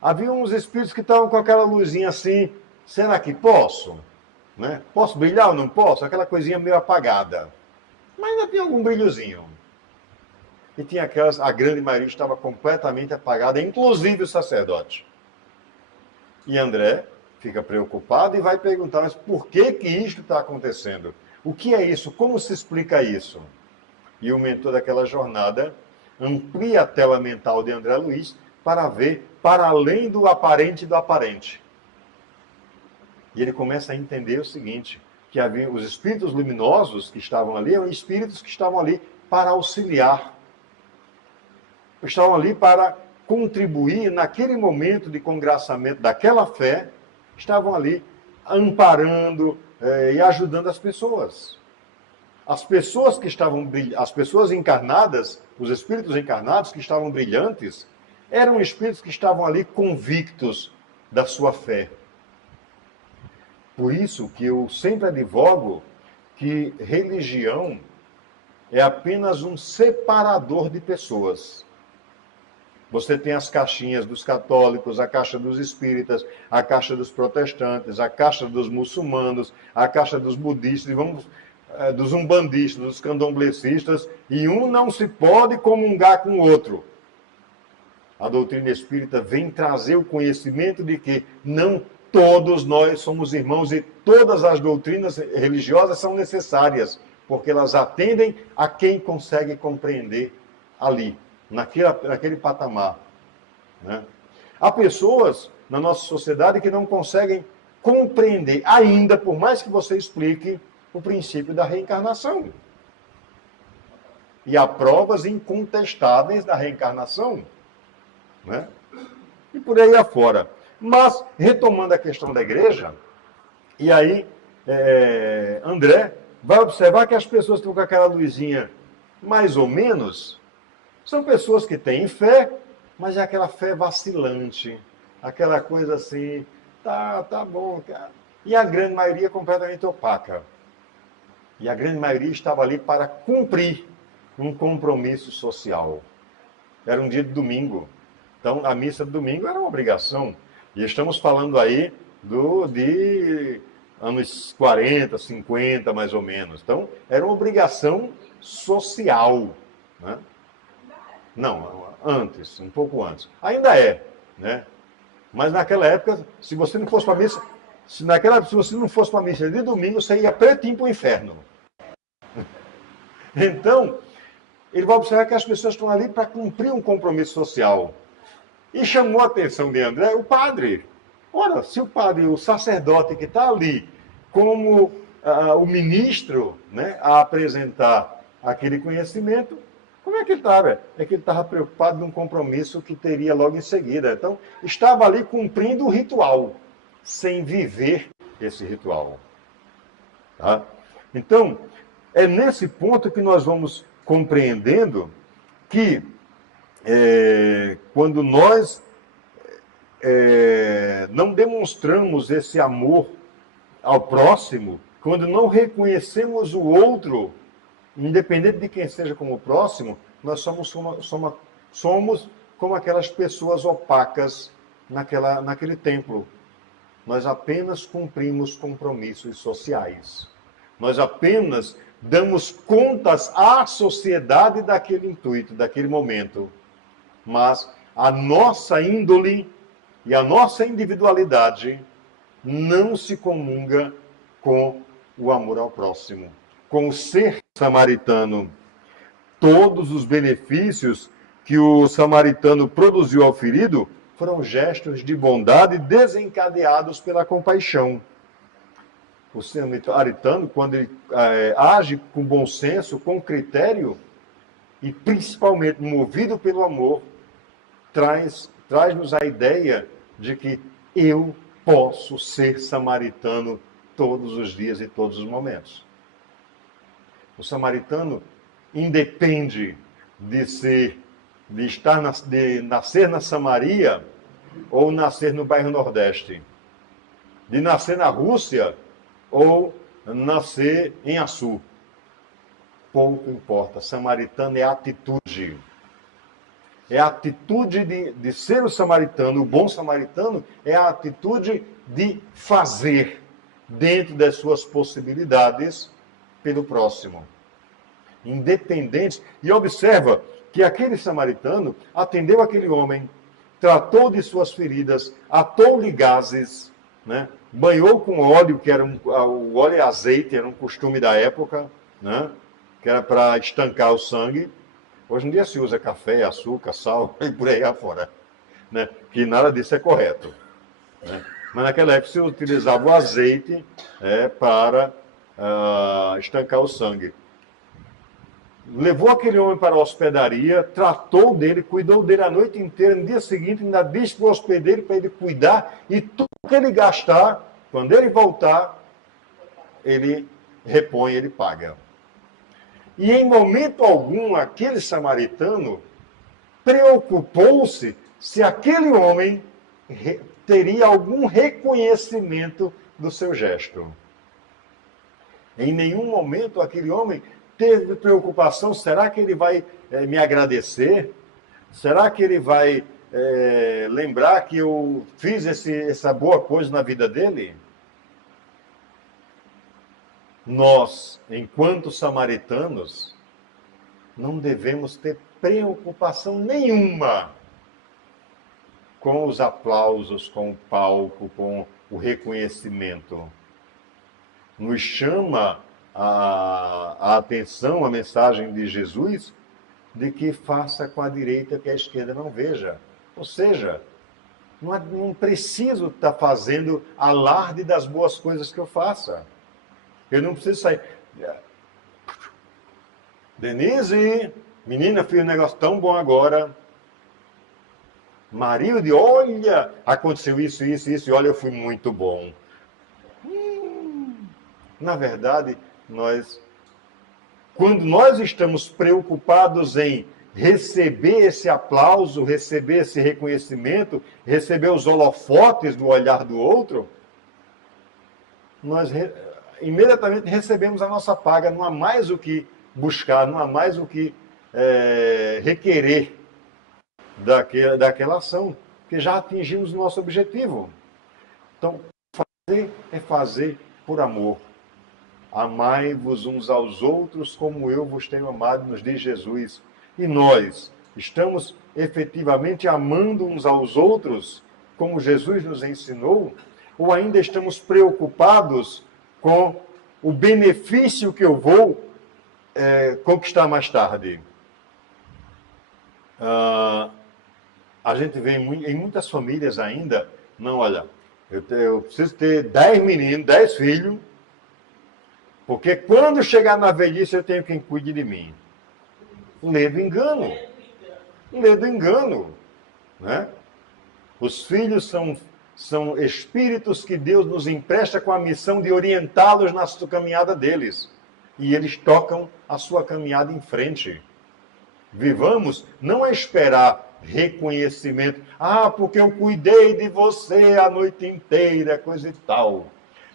Havia uns espíritos que estavam com aquela luzinha assim, será que posso? Né? Posso brilhar ou não posso? Aquela coisinha meio apagada. Mas ainda tinha algum brilhozinho. E tinha aquelas, a grande maioria estava completamente apagada, inclusive o sacerdote. E André fica preocupado e vai perguntar, mas por que isto está acontecendo? O que é isso? Como se explica isso? E o mentor daquela jornada amplia a tela mental de André Luiz para ver para além do aparente do aparente. E ele começa a entender o seguinte, que havia os espíritos luminosos que estavam ali, eram espíritos que estavam ali para auxiliar. Estavam ali para contribuir naquele momento de congraçamento daquela fé, estavam ali amparando e ajudando as pessoas. As pessoas que estavam as pessoas encarnadas, os espíritos encarnados que estavam brilhantes, eram espíritos que estavam ali convictos da sua fé. Por isso que eu sempre advogo que religião é apenas um separador de pessoas. Você tem as caixinhas dos católicos, a caixa dos espíritas, a caixa dos protestantes, a caixa dos muçulmanos, a caixa dos budistas, e vamos dos umbandistas, dos candomblecistas, e um não se pode comungar com o outro. A doutrina espírita vem trazer o conhecimento de que não todos nós somos irmãos e todas as doutrinas religiosas são necessárias, porque elas atendem a quem consegue compreender ali, naquele patamar. Né? Há pessoas na nossa sociedade que não conseguem compreender ainda, por mais que você explique, o princípio da reencarnação. E há provas incontestáveis da reencarnação. Né? E por aí afora. Mas, retomando a questão da igreja, e aí André vai observar que as pessoas que estão com aquela luzinha mais ou menos, são pessoas que têm fé, mas é aquela fé vacilante, aquela coisa assim, tá bom, cara. E a grande maioria completamente opaca. E a grande maioria estava ali para cumprir um compromisso social. Era um dia de domingo. Então, a missa de domingo era uma obrigação. E estamos falando aí de anos 40, 50, mais ou menos. Então, era uma obrigação social. Né? Não, antes, um pouco antes. Ainda é, né? Mas naquela época, se você não fosse para a missa, se você não fosse para a missa de domingo, você ia pretinho para o inferno. Então, ele vai observar que as pessoas estão ali para cumprir um compromisso social. E chamou a atenção de André o padre. Ora, se o padre, o sacerdote que está ali como o ministro, né, a apresentar aquele conhecimento, como é que ele estava? É que ele estava preocupado num compromisso que teria logo em seguida. Então, estava ali cumprindo o ritual, sem viver esse ritual. Tá? Então, é nesse ponto que nós vamos compreendendo que quando nós não demonstramos esse amor ao próximo, quando não reconhecemos o outro, independente de quem seja como próximo, nós somos como aquelas pessoas opacas naquele templo. Nós apenas cumprimos compromissos sociais. Nós apenas damos contas à sociedade daquele intuito, daquele momento. Mas a nossa índole e a nossa individualidade não se comunga com o amor ao próximo, com o ser samaritano. Todos os benefícios que o samaritano produziu ao ferido foram gestos de bondade desencadeados pela compaixão. O samaritano, quando ele age com bom senso, com critério, e principalmente movido pelo amor, traz-nos a ideia de que eu posso ser samaritano todos os dias e todos os momentos. O samaritano independe de nascer na Samaria ou nascer no bairro Nordeste, de nascer na Rússia ou nascer em Açu. Pouco importa. Samaritano é atitude. É a atitude de ser o samaritano, o bom samaritano, é a atitude de fazer dentro das suas possibilidades pelo próximo. Independente. E observa que aquele samaritano atendeu aquele homem, tratou de suas feridas, atou-lhe gases, né? Banhou com óleo, que era o óleo e azeite, era um costume da época, né? Que era para estancar o sangue. Hoje em dia se usa café, açúcar, sal e por aí afora, né? Que nada disso é correto. Né? Mas naquela época se utilizava o azeite para estancar o sangue. Levou aquele homem para a hospedaria, tratou dele, cuidou dele a noite inteira. No dia seguinte ainda disse para o hospedeiro para ele cuidar, e tudo que ele gastar, quando ele voltar, ele repõe, ele paga. E em momento algum, aquele samaritano preocupou-se se aquele homem teria algum reconhecimento do seu gesto. Em nenhum momento aquele homem teve preocupação, será que ele vai me agradecer? Será que ele vai lembrar que eu fiz essa boa coisa na vida dele? nós, enquanto samaritanos, não devemos ter preocupação nenhuma com os aplausos, com o palco, com o reconhecimento. Nos chama a atenção a mensagem de Jesus de que faça com a direita que a esquerda não veja. Ou seja, não preciso estar fazendo alarde das boas coisas que eu faça. Eu não preciso sair. Denise, menina, fiz um negócio tão bom agora. Marilde, olha, aconteceu isso, e olha, eu fui muito bom. Na verdade, quando nós estamos preocupados em receber esse aplauso, receber esse reconhecimento, receber os holofotes do olhar do outro, nós imediatamente recebemos a nossa paga, não há mais o que buscar, não há mais o que requerer daquela ação, porque já atingimos o nosso objetivo. Então, fazer é fazer por amor. Amai-vos uns aos outros como eu vos tenho amado, nos diz Jesus. E nós estamos efetivamente amando uns aos outros, como Jesus nos ensinou, ou ainda estamos preocupados com o benefício que eu vou conquistar mais tarde? A gente vê em muitas famílias ainda, não, olha, eu preciso ter 10 meninos, 10 filhos, porque quando chegar na velhice eu tenho quem cuide de mim. Ledo engano. Ledo engano. Né? Os filhos são espíritos que Deus nos empresta com a missão de orientá-los na caminhada deles. E eles tocam a sua caminhada em frente. Vivamos não a esperar reconhecimento. Ah, porque eu cuidei de você a noite inteira, coisa e tal.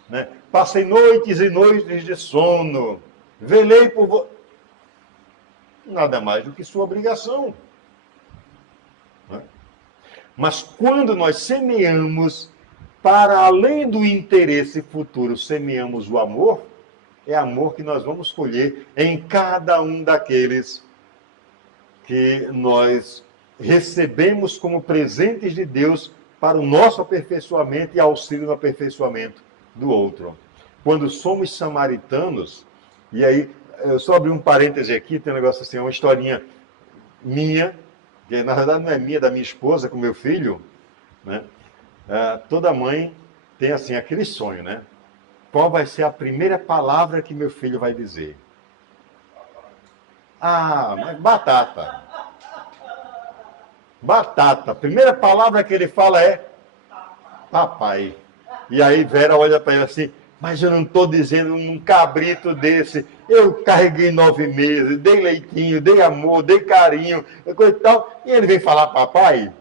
Né? Passei noites e noites de sono. Velei por você. Nada mais do que sua obrigação. Né? Mas quando nós semeamos, para além do interesse futuro, semeamos o amor, é amor que nós vamos colher em cada um daqueles que nós recebemos como presentes de Deus para o nosso aperfeiçoamento e auxílio no aperfeiçoamento do outro. Quando somos samaritanos, e aí, eu só abri um parêntese aqui, tem um negócio assim, uma historinha minha, que na verdade não é minha, da minha esposa com meu filho, né? Toda mãe tem assim aquele sonho, né? Qual vai ser a primeira palavra que meu filho vai dizer? Ah, mas batata. Batata. A primeira palavra que ele fala é papai. E aí Vera olha para ele assim, mas eu não estou dizendo um cabrito desse. Eu carreguei 9 meses, dei leitinho, dei amor, dei carinho, coisa e tal. E ele vem falar papai?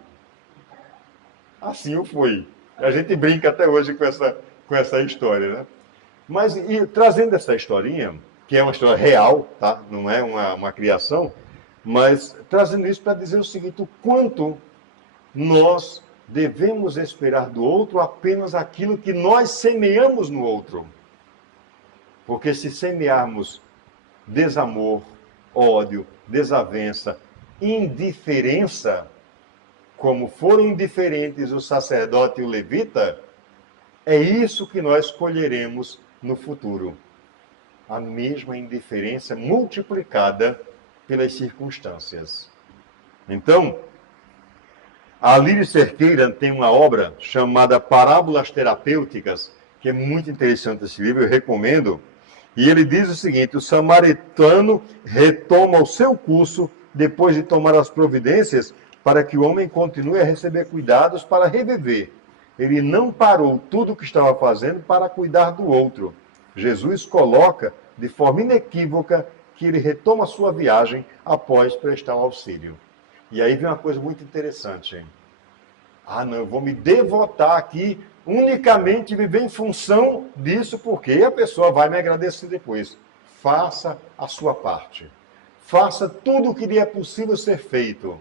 Assim eu fui. A gente brinca até hoje com essa história, né? Mas trazendo essa historinha, que é uma história real, tá? Não é uma criação, mas trazendo isso para dizer o seguinte, o quanto nós devemos esperar do outro apenas aquilo que nós semeamos no outro. Porque se semearmos desamor, ódio, desavença, indiferença, como foram indiferentes o sacerdote e o levita, é isso que nós colheremos no futuro. A mesma indiferença multiplicada pelas circunstâncias. Então, a Lírio Cerqueira tem uma obra chamada Parábolas Terapêuticas, que é muito interessante esse livro, eu recomendo. E ele diz o seguinte, o samaritano retoma o seu curso depois de tomar as providências para que o homem continue a receber cuidados para reviver. Ele não parou tudo o que estava fazendo para cuidar do outro. Jesus coloca de forma inequívoca que ele retoma a sua viagem após prestar o auxílio. E aí vem uma coisa muito interessante, hein? Ah, não, eu vou me devotar aqui unicamente viver em função disso, porque a pessoa vai me agradecer depois. Faça a sua parte. Faça tudo o que lhe é possível ser feito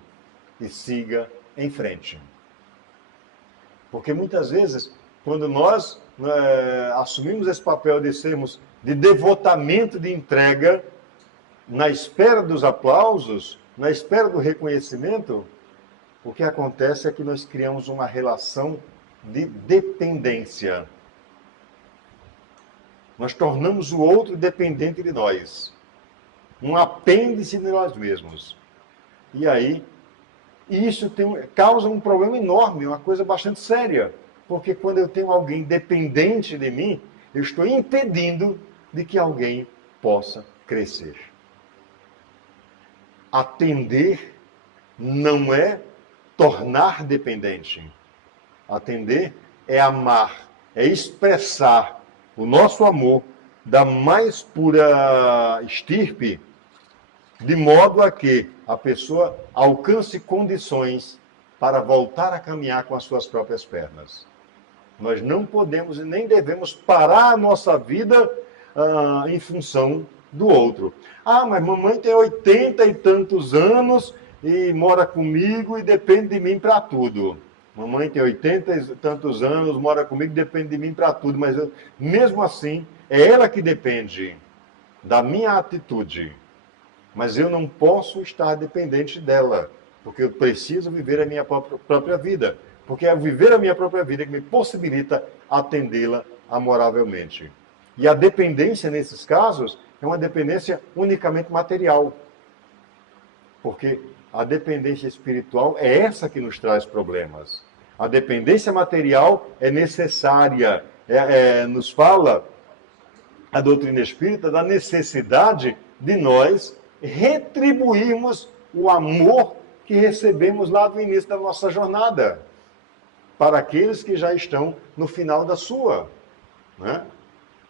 e siga em frente. Porque muitas vezes quando nós assumimos esse papel de sermos de devotamento, de entrega, na espera dos aplausos, na espera do reconhecimento, o que acontece é que nós criamos uma relação de dependência. Nós tornamos o outro dependente de nós, um apêndice de nós mesmos. E aí, isso causa um problema enorme, uma coisa bastante séria, porque quando eu tenho alguém dependente de mim, eu estou impedindo de que alguém possa crescer. Atender não é tornar dependente. Atender é amar, é expressar o nosso amor da mais pura estirpe, de modo a que a pessoa alcance condições para voltar a caminhar com as suas próprias pernas. Nós não podemos e nem devemos parar a nossa vida em função do outro. Ah, mas mamãe tem 80 e tantos anos e mora comigo e depende de mim para tudo. Mamãe tem 80 e tantos anos, mora comigo e depende de mim para tudo. Mas mesmo assim, é ela que depende da minha atitude. Mas eu não posso estar dependente dela, porque eu preciso viver a minha própria vida. Porque é viver a minha própria vida que me possibilita atendê-la amoravelmente. E a dependência, nesses casos, é uma dependência unicamente material. Porque a dependência espiritual é essa que nos traz problemas. A dependência material é necessária. Nos fala a doutrina espírita da necessidade de nós retribuirmos o amor que recebemos lá do início da nossa jornada, para aqueles que já estão no final da sua, né?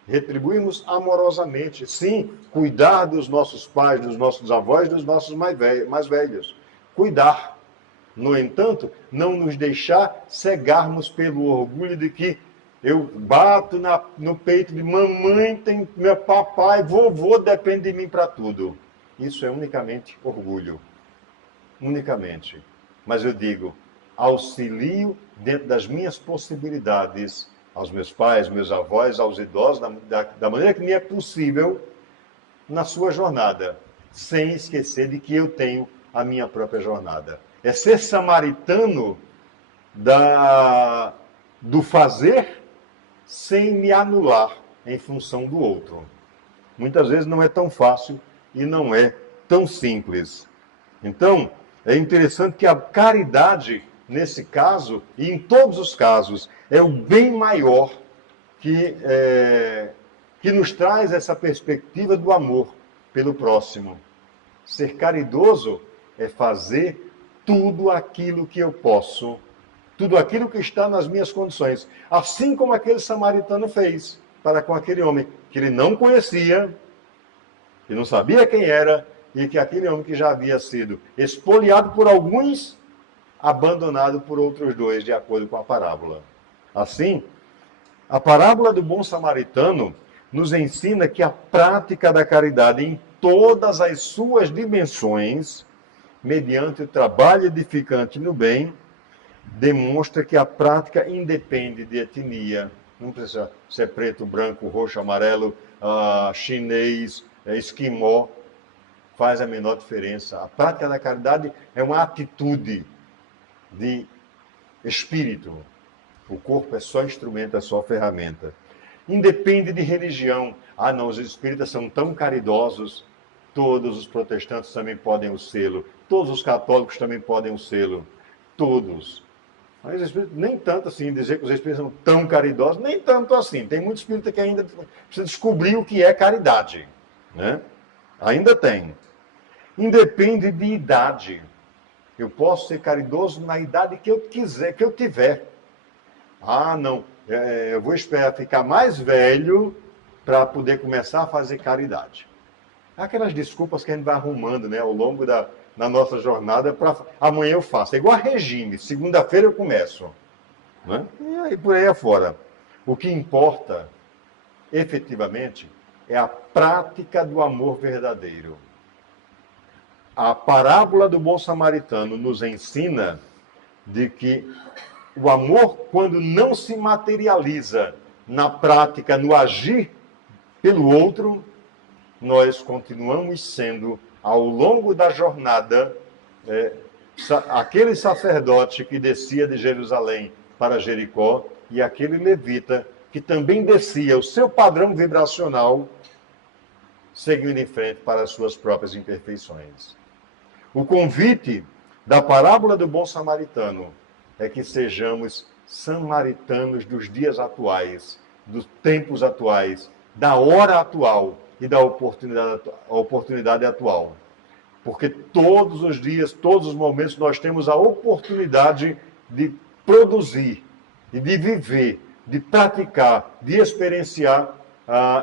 Retribuirmos amorosamente, sim, cuidar dos nossos pais, dos nossos avós, dos nossos mais velhos. Cuidar. No entanto, não nos deixar cegarmos pelo orgulho de que eu bato no peito de mamãe, tem meu papai, vovô depende de mim para tudo. Isso é unicamente orgulho. Unicamente. Mas eu digo, auxilio dentro das minhas possibilidades aos meus pais, meus avós, aos idosos, da maneira que me é possível na sua jornada, sem esquecer de que eu tenho a minha própria jornada. É ser samaritano do fazer sem me anular em função do outro. Muitas vezes não é tão fácil e não é tão simples. Então, é interessante que a caridade, nesse caso, e em todos os casos, é o bem maior que nos traz essa perspectiva do amor pelo próximo. Ser caridoso é fazer tudo aquilo que eu posso, tudo aquilo que está nas minhas condições, assim como aquele samaritano fez para com aquele homem que ele não conhecia, que não sabia quem era, e que aquele homem que já havia sido espoliado por alguns, abandonado por outros dois, de acordo com a parábola. Assim, a parábola do bom samaritano nos ensina que a prática da caridade em todas as suas dimensões, mediante o trabalho edificante no bem, demonstra que a prática independe de etnia. Não precisa ser preto, branco, roxo, amarelo, chinês, esquimó. Faz a menor diferença. A prática da caridade é uma atitude de espírito. O corpo é só instrumento, é só ferramenta. Independe de religião. Ah, não, os espíritas são tão caridosos. Todos os protestantes também podem o selo. Todos os católicos também podem o selo. Todos. Mas os espíritas, nem tanto assim, dizer que os espíritas são tão caridosos, nem tanto assim. Tem muito espírita que ainda precisa descobrir o que é caridade, né? Ainda tem. Independe de idade. Eu posso ser caridoso na idade que eu quiser, que eu tiver. Ah, não, eu vou esperar ficar mais velho para poder começar a fazer caridade. Aquelas desculpas que a gente vai arrumando, né, ao longo da nossa jornada, para amanhã eu faço. É igual a regime, segunda-feira eu começo. Né? E aí por aí afora. O que importa, efetivamente, é a prática do amor verdadeiro. A parábola do bom samaritano nos ensina de que o amor, quando não se materializa na prática, no agir pelo outro, nós continuamos sendo, ao longo da jornada, aquele sacerdote que descia de Jerusalém para Jericó e aquele levita que também descia o seu padrão vibracional, seguindo em frente para as suas próprias imperfeições. O convite da parábola do bom samaritano é que sejamos samaritanos dos dias atuais, dos tempos atuais, da hora atual e da oportunidade atual. Porque todos os dias, todos os momentos, nós temos a oportunidade de produzir, e de viver, de praticar, de experienciar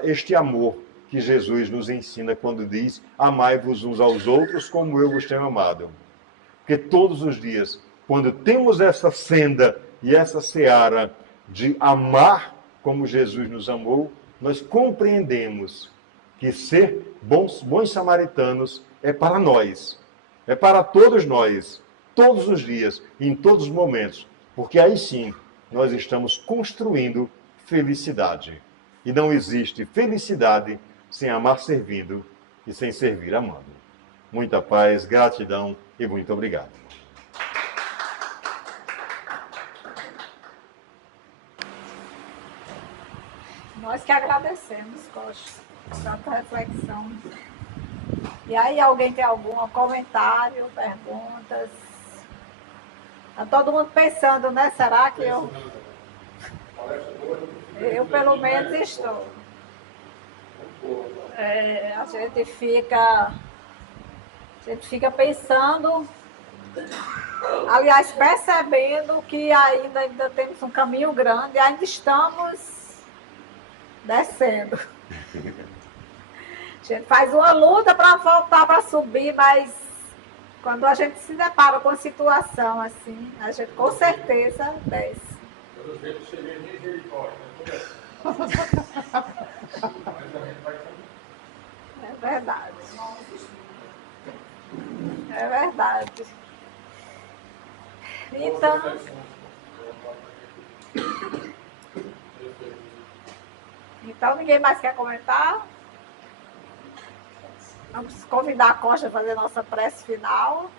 este amor que Jesus nos ensina quando diz: amai-vos uns aos outros como eu vos tenho amado. Porque todos os dias, quando temos essa senda e essa seara de amar como Jesus nos amou, nós compreendemos que ser bons samaritanos é para nós, é para todos nós, todos os dias, em todos os momentos, porque aí sim nós estamos construindo felicidade. E não existe felicidade sem amar servindo e sem servir amando. Muita paz, gratidão e muito obrigado. Nós que agradecemos, Costa, tanta reflexão. E aí, alguém tem algum comentário, perguntas? Está todo mundo pensando, né? Será que eu pelo menos estou. A gente fica pensando, aliás, percebendo que ainda temos um caminho grande, ainda estamos descendo. A gente faz uma luta para voltar para subir, mas quando a gente se depara com a situação assim, a gente com certeza desce. Pelo jeito você vê misericórdia. É verdade. É verdade. Então ninguém mais quer comentar? Vamos convidar a Coxa a fazer nossa prece final.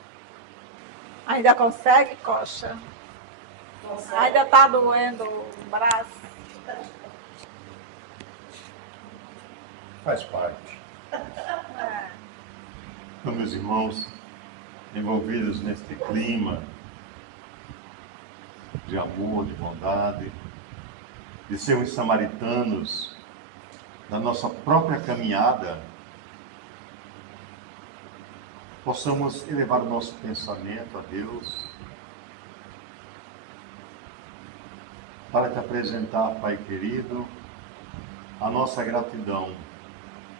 Ainda consegue, Coxa? Consegue. Ainda está doendo o braço? Faz parte. Então, meus irmãos, envolvidos neste clima de amor, de bondade, de sermos samaritanos da nossa própria caminhada, possamos elevar o nosso pensamento a Deus para te apresentar, Pai querido, a nossa gratidão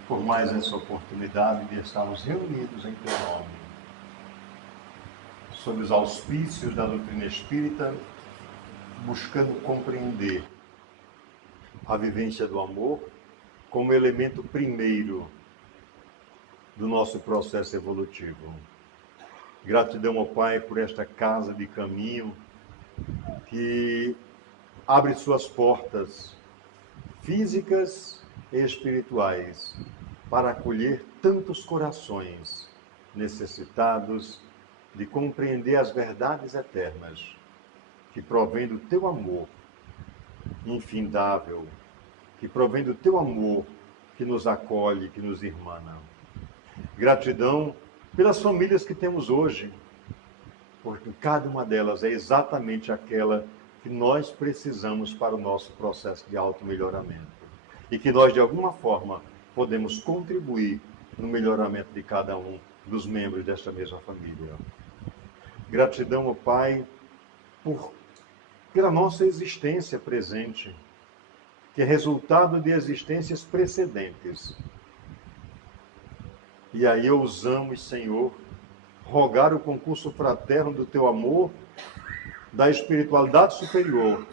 por mais essa oportunidade de estarmos reunidos em Teu nome, sob os auspícios da doutrina espírita, buscando compreender a vivência do amor como elemento primeiro do nosso processo evolutivo. Gratidão ao Pai por esta casa de caminho que abre suas portas físicas e espirituais para acolher tantos corações necessitados de compreender as verdades eternas que provém do Teu amor infindável, que provém do Teu amor que nos acolhe, que nos irmana. Gratidão pelas famílias que temos hoje, porque cada uma delas é exatamente aquela que nós precisamos para o nosso processo de auto-melhoramento. E que nós, de alguma forma, podemos contribuir no melhoramento de cada um dos membros desta mesma família. Gratidão ao Pai pela nossa existência presente, que é resultado de existências precedentes. E aí ousamos, Senhor, rogar o concurso fraterno do Teu amor, da espiritualidade superior,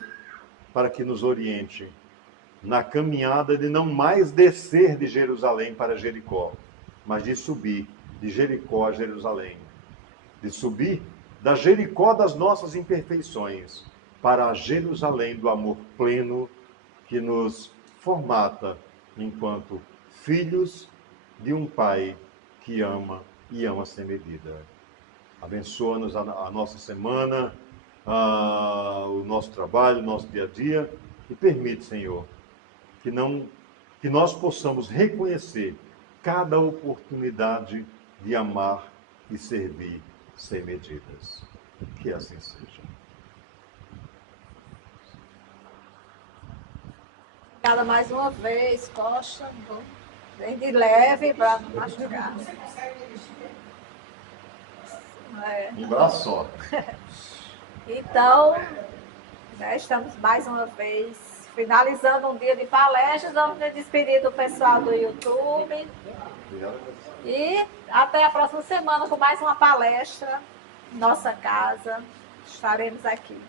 para que nos oriente na caminhada de não mais descer de Jerusalém para Jericó, mas de subir de Jericó a Jerusalém. De subir da Jericó das nossas imperfeições para a Jerusalém do amor pleno que nos formata enquanto filhos de um Pai que ama e ama sem medida. Abençoa-nos a nossa semana, o nosso trabalho, o nosso dia a dia, e permite, Senhor, que nós possamos reconhecer cada oportunidade de amar e servir sem medidas. Que assim seja. Obrigada mais uma vez, Costa. Bem de leve para não machucar. Um braço só. Então, né, estamos mais uma vez finalizando um dia de palestras. Vamos nos despedir do pessoal do YouTube. E até a próxima semana com mais uma palestra em nossa casa. Estaremos aqui.